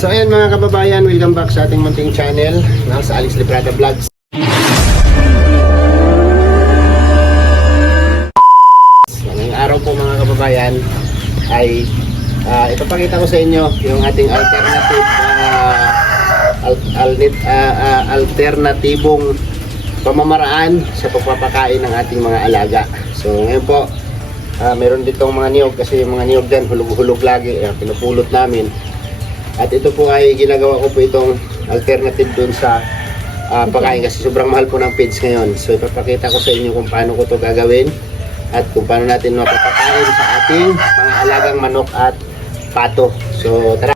So ayan mga kababayan, welcome back sa ating munting channel sa Alex Librada Vlogs. Ngayong araw po mga kababayan ay ipapakita ko sa inyo yung ating alternatibong pamamaraan sa pagpapakain ng ating mga alaga. So ngayon po meron ditong mga niyog kasi yung mga niyog dyan hulog-hulog lagi, pinupulot namin. At ito po ay ginagawa ko po itong alternative dun sa pagkain kasi sobrang mahal po ng feeds ngayon. So ipapakita ko sa inyo kung paano ko to gagawin at kung paano natin mapapakain sa ating mga alagang manok at pato. So tara!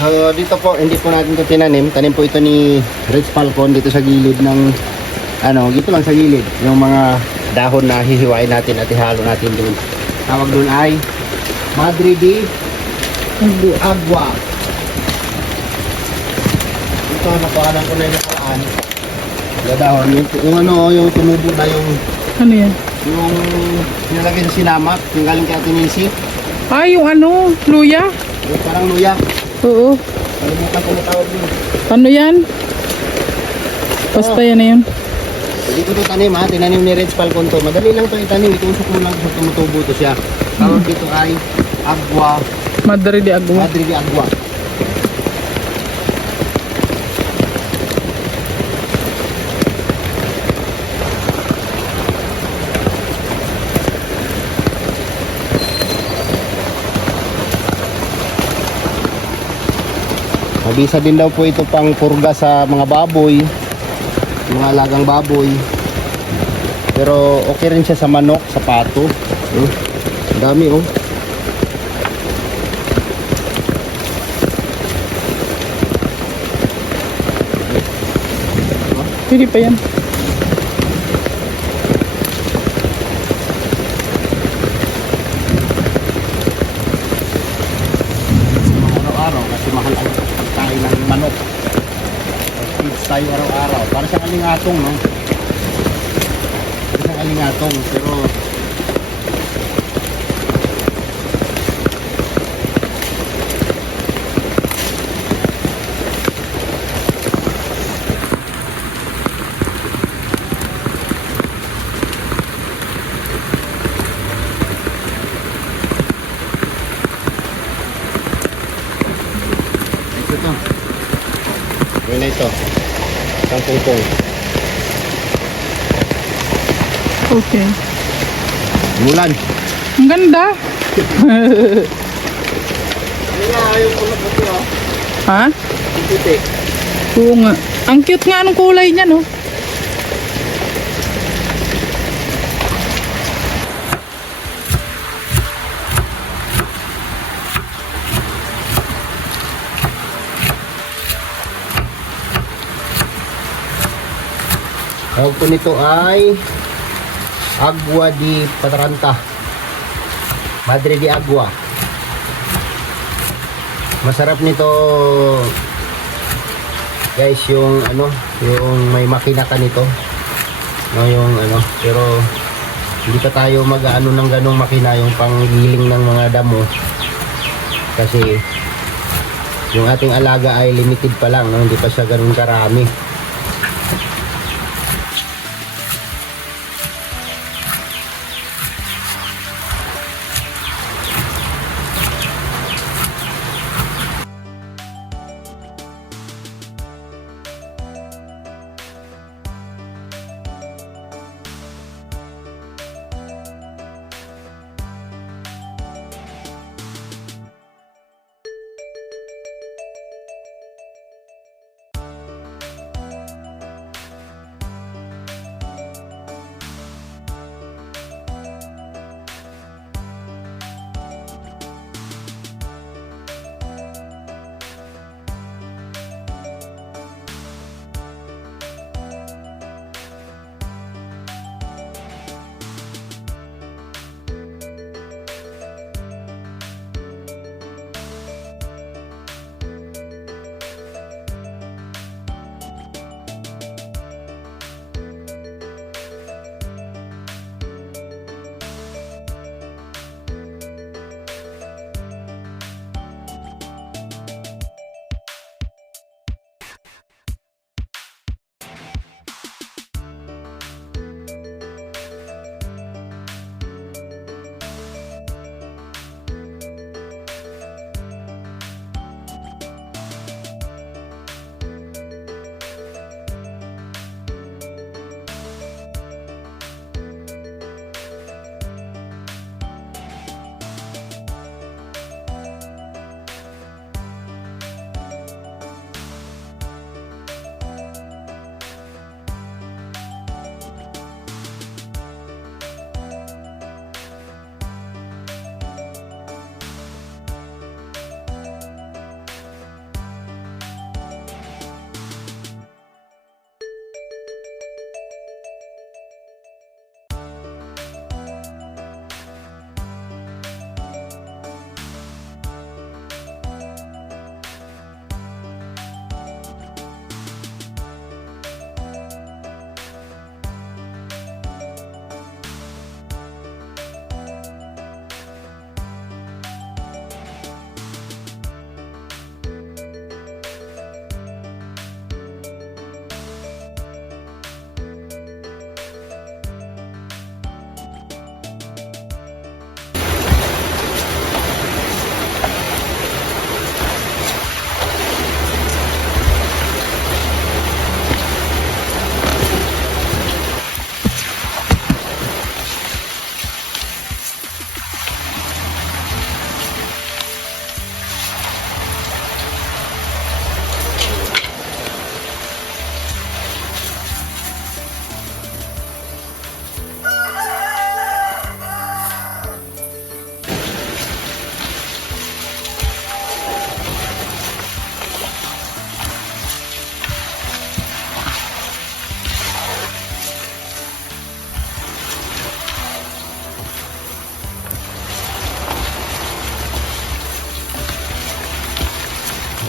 So dito po, hindi po natin ito tinanim. Tanim po ito ni Rich Falcon dito sa gilid ng dito lang sa gilid. Yung mga dahon na hihiwain natin at ihalo natin doon. Tawag doon ay Madre de Agua. Ito, napahalan ko na yung nakaraan. Dahon, yung tumubo na yung ano yan? yung nilagay sa sinamak, yung galing kay Ate Nancy. Yung luya? Yung parang luya. Oo. Kalimutan ko na tawag yun. Ano yan? Basta yan na yun. Hindi ko ito tanim ha, tinanim ni Rich Falcon to. Madali lang ito itanim, itusok mo lang sa tumutubo to siya. Tawag dito ay Agua. Madre de Agua. Madre de Agua. Mabisa din daw po ito pang purga sa mga baboy, mga alagang baboy. Pero okay rin siya sa manok, sa pato. Dami oh. Pwede pa yan. Araw-araw kasi mahal ang pagkain ng manok. Pag-feeds tayo araw-araw. Para sa alingatong, no? Para sa alingatong, pero Yun na ito. Isang pungpong. Okay. Mulan. Ang ganda. Ano nga yung kulot natin oh? Ha? Puti. Oo nga. Ang cute nga nung kulay niya, no? Tawag po nito ay Agua di Pataranta. Madre di Agua. Masarap nito guys yung yung may makina ka nito. No, yung pero hindi pa tayo mag-ano ng ganong makina yung panggiling ng mga damo. Kasi yung ating alaga ay limited pa lang, no? Hindi pa siya ganun karami.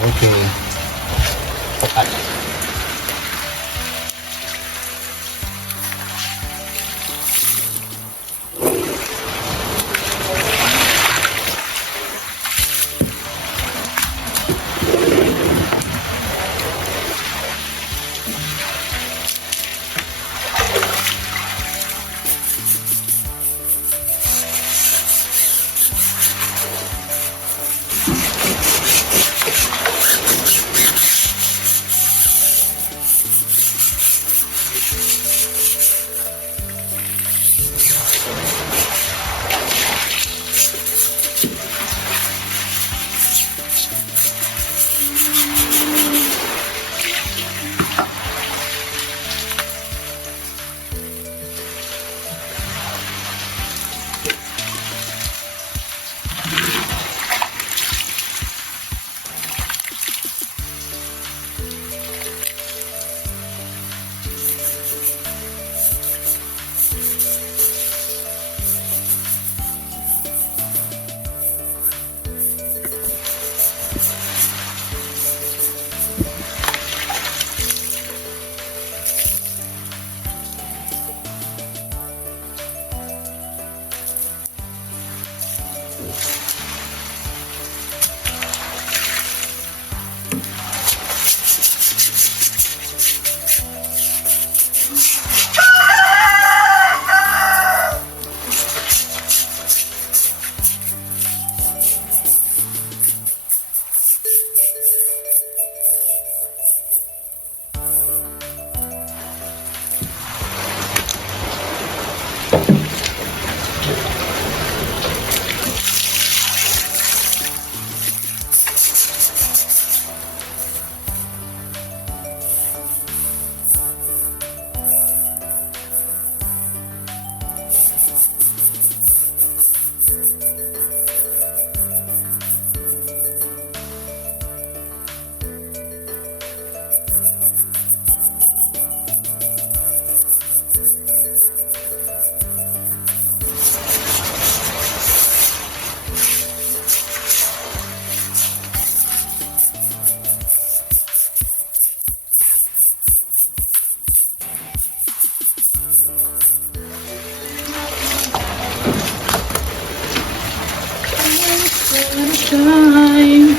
Okay. Pakat. Time.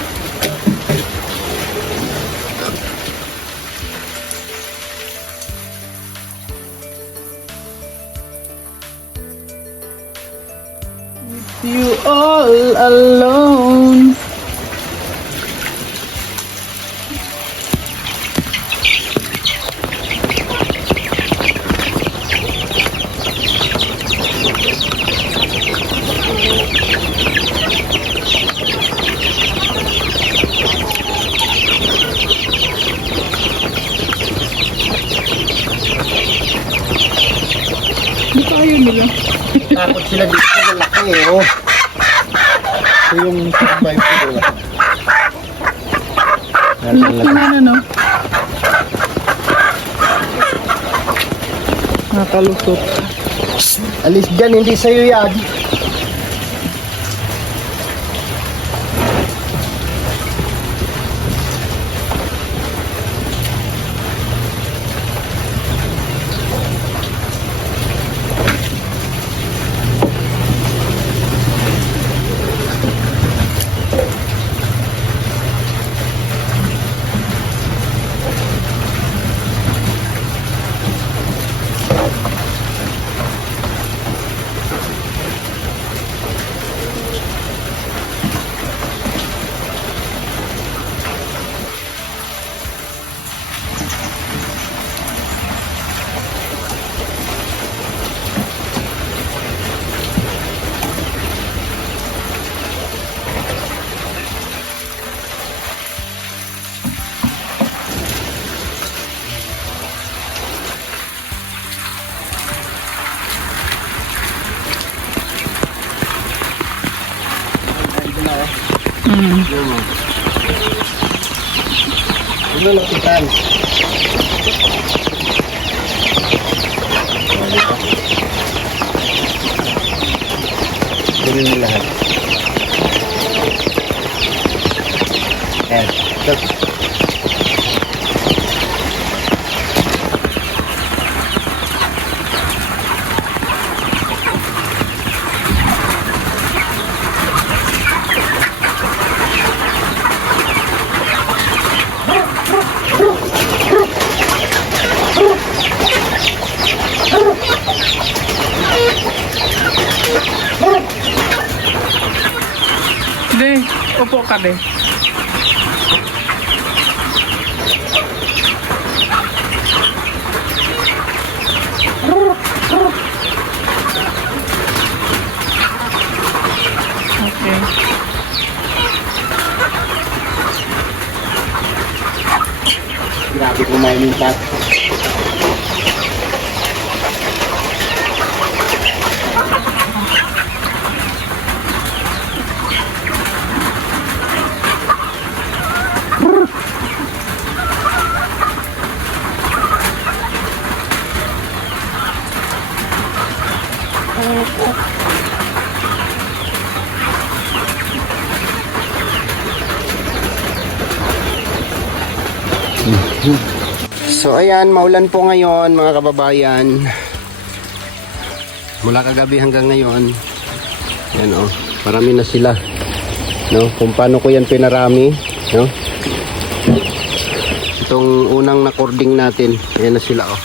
You all alone. Di kaya nila. Takot sila dito sa malaki eh, oh. Ito yung survive ko nila. Laki na no? Nakalusot. Alis dyan, hindi sa'yo yan. Ano lapitan? Ganun yung lahat. Ayan. Stop. De, upo ka de. Okay. Grabe kumain yung tat. So ayan, maulan po ngayon mga kababayan. Mula kagabi hanggang ngayon. Yan oh, parami na sila. No, kung paano ko yan pinarami, no? Itong unang nakording natin, ayan na sila oh.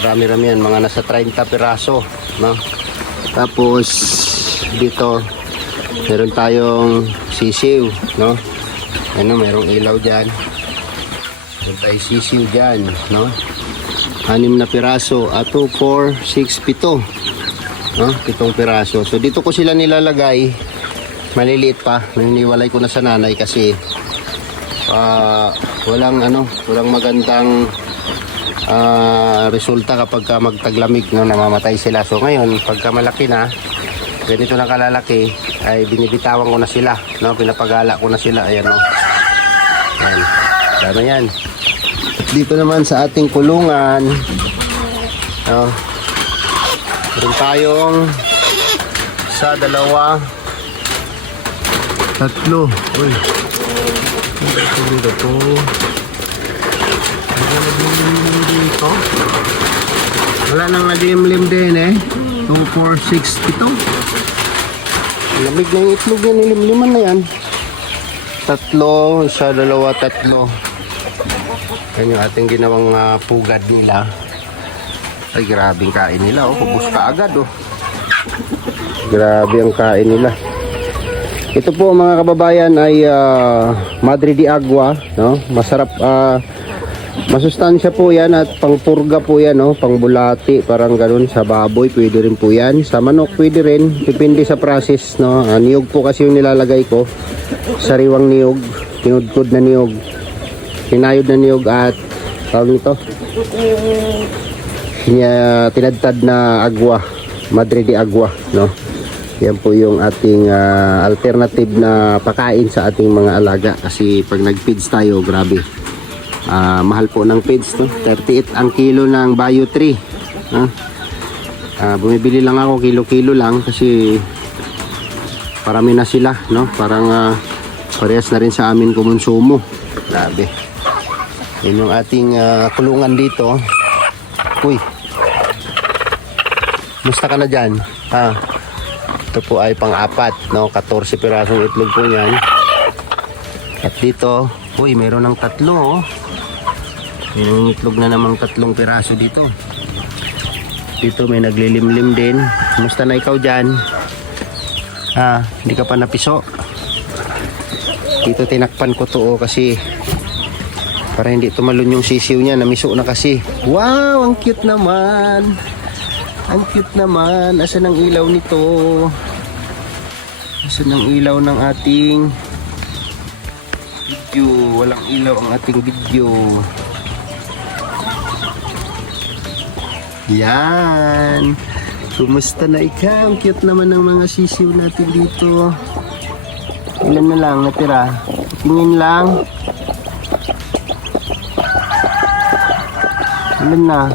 Marami-rami yan, mga nasa 30 piraso, no? Tapos dito meron tayong sisiw, no? Ano, merong ilaw diyan. Meron tayong sisiw dyan, no? 6 na piraso. 2, 4, 6, 7. no? 7 piraso. So dito ko sila nilalagay. Maliliit pa. Niniwalay ko na sa nanay kasi walang magandang resulta kapag magtaglamig, no, namamatay sila. So ngayon, pagka malaki na, ganito na kalalaki, ay binibitawan ko na sila, no, pinapagala ko na sila. Ayan, no. Ayan. Tama yan. Dito naman sa ating kulungan, no, meron tayong sa 2, 3. Uy. Dito po. Dito. Wala nang nalimlim din eh. 2, 4, 6, ito. Lamig na yung itlog yan. Nilimliman na yan. 3, 1, 2, 3. Yan yung ating ginawang pugad nila. Ay, grabing kain nila. Oh, pubos ka agad. Oh. Grabe ang kain nila. Ito po mga kababayan ay Madre de Agua, no? Masarap, masustansya po yan at pangpurga po yan, no? Pangbulati, parang ganun. Sa baboy pwede rin po yan, sa manok pwede rin, depende sa process, no? Niyog po kasi yung nilalagay ko, sariwang niyog, tinudtod na niyog, kinayod na niyog at tawag nito, tinadtad na agwa, Madre de Agua, no? Yan po yung ating alternative na pakain sa ating mga alaga. Kasi pag nag-feeds tayo, grabe. Mahal po ng feeds, no? 38 ang kilo ng Bio 3. Bumibili lang ako, kilo-kilo lang. Kasi parami na sila, no? Parang parehas na rin sa amin kumonsumo. Grabe. Yan yung ating kulungan dito. Uy. Musta ka na dyan? Ito po ay pang-4, no? 14 pirasong itlog po yan. At dito, uy, meron ng 3, oh. May itlog na namang 3 piraso dito. Dito may naglilimlim din. Kumusta na ikaw dyan? Hindi ka pa napiso? Dito tinakpan ko to, oh, kasi para hindi tumalon yung sisiw niya. Namiso na kasi. Wow, ang cute naman. Ang cute naman. Asan ang ilaw nito? Asan ang ilaw ng ating video? Walang ilaw ang ating video. Yan. Kumusta na ikaw? Ang cute naman ng mga sisiw natin dito. Ilan na lang natira? Tingin lang. Ilan na?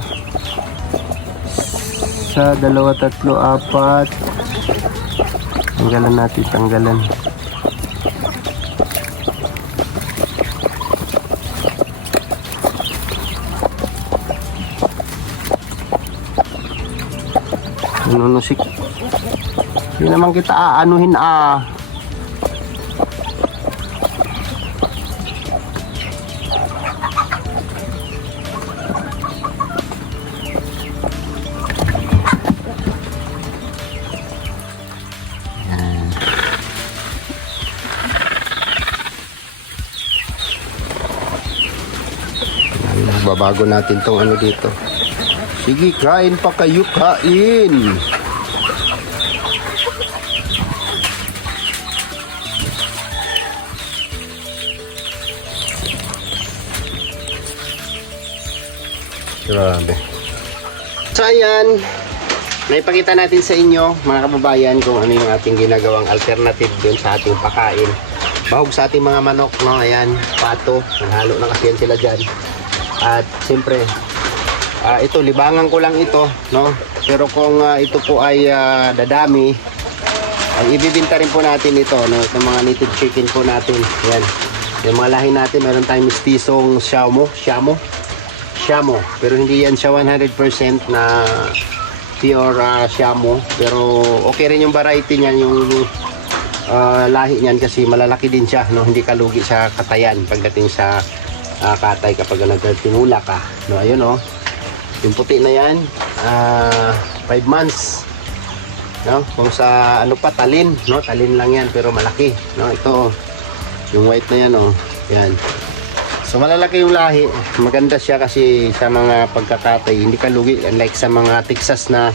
Sa 2, 3, 4. Tanggalan natin, tanggalan. Nanunusik. Hindi naman kita aanuhin . Babago natin tong ano dito. Sige, kain pa kayo, kain. Grabe. So ayan, naipakita natin sa inyo mga kababayan kung ano yung ating ginagawang alternative dun sa ating pakain. Bahog sa ating mga manok, no? Ayan, pato. Nanghalo na kasi yan sila dyan. At siyempre, ito, libangan ko lang ito, no? Pero kung ito po ay dadami, ay ibibinta rin po natin ito, no? Itong mga native chicken po natin. Ayan. Yung mga lahi natin, meron tayong mistisong Shamo. Pero hindi yan siya 100% na pure Shamo. Pero okay rin yung variety niyan, yung lahi niyan kasi malalaki din siya, no? Hindi kalugi sa katayan pagdating sa katay kapag nagtinula ka, no? Ayun, oh, yung puti na yan, 5 months, no? Kung sa ano pa, talin, no? Talin lang yan pero malaki, no? Ito, oh, yung white na yan, oh, yan. So malalaki yung lahi, maganda siya kasi sa mga pagkakatay, hindi kalugi, unlike sa mga Texas na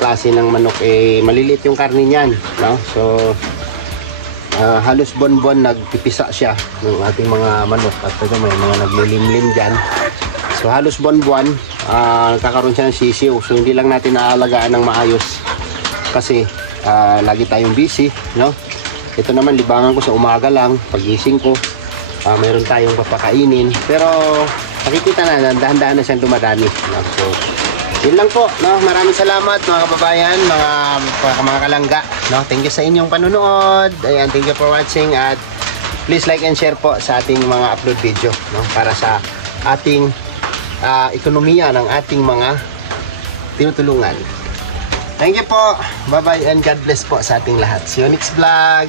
klase ng manok, maliliit yung karne niyan, no? So, halos buwan-buwan nagpipisa siya ng ating mga manok. At ito, may mga naglilimlim dyan. So, halos buwan-buwan, nagkakaroon siya ng sisiw. So, hindi lang natin naalagaan ng maayos kasi lagi tayong busy, no? Ito naman, libangan ko sa umaga lang, pagising ko, mayroon tayong papakainin. Pero, nakikita na, dahan-dahan na siyang dumadami, no? So, yun lang po, no? Maraming salamat mga kababayan, mga kalangga, no? Thank you sa inyong panunood. Ayan, thank you for watching at please like and share po sa ating mga upload video, no? Para sa ating ekonomiya ng ating mga tinutulungan. Thank you po. Bye-bye and God bless po sa ating lahat. See you next vlog.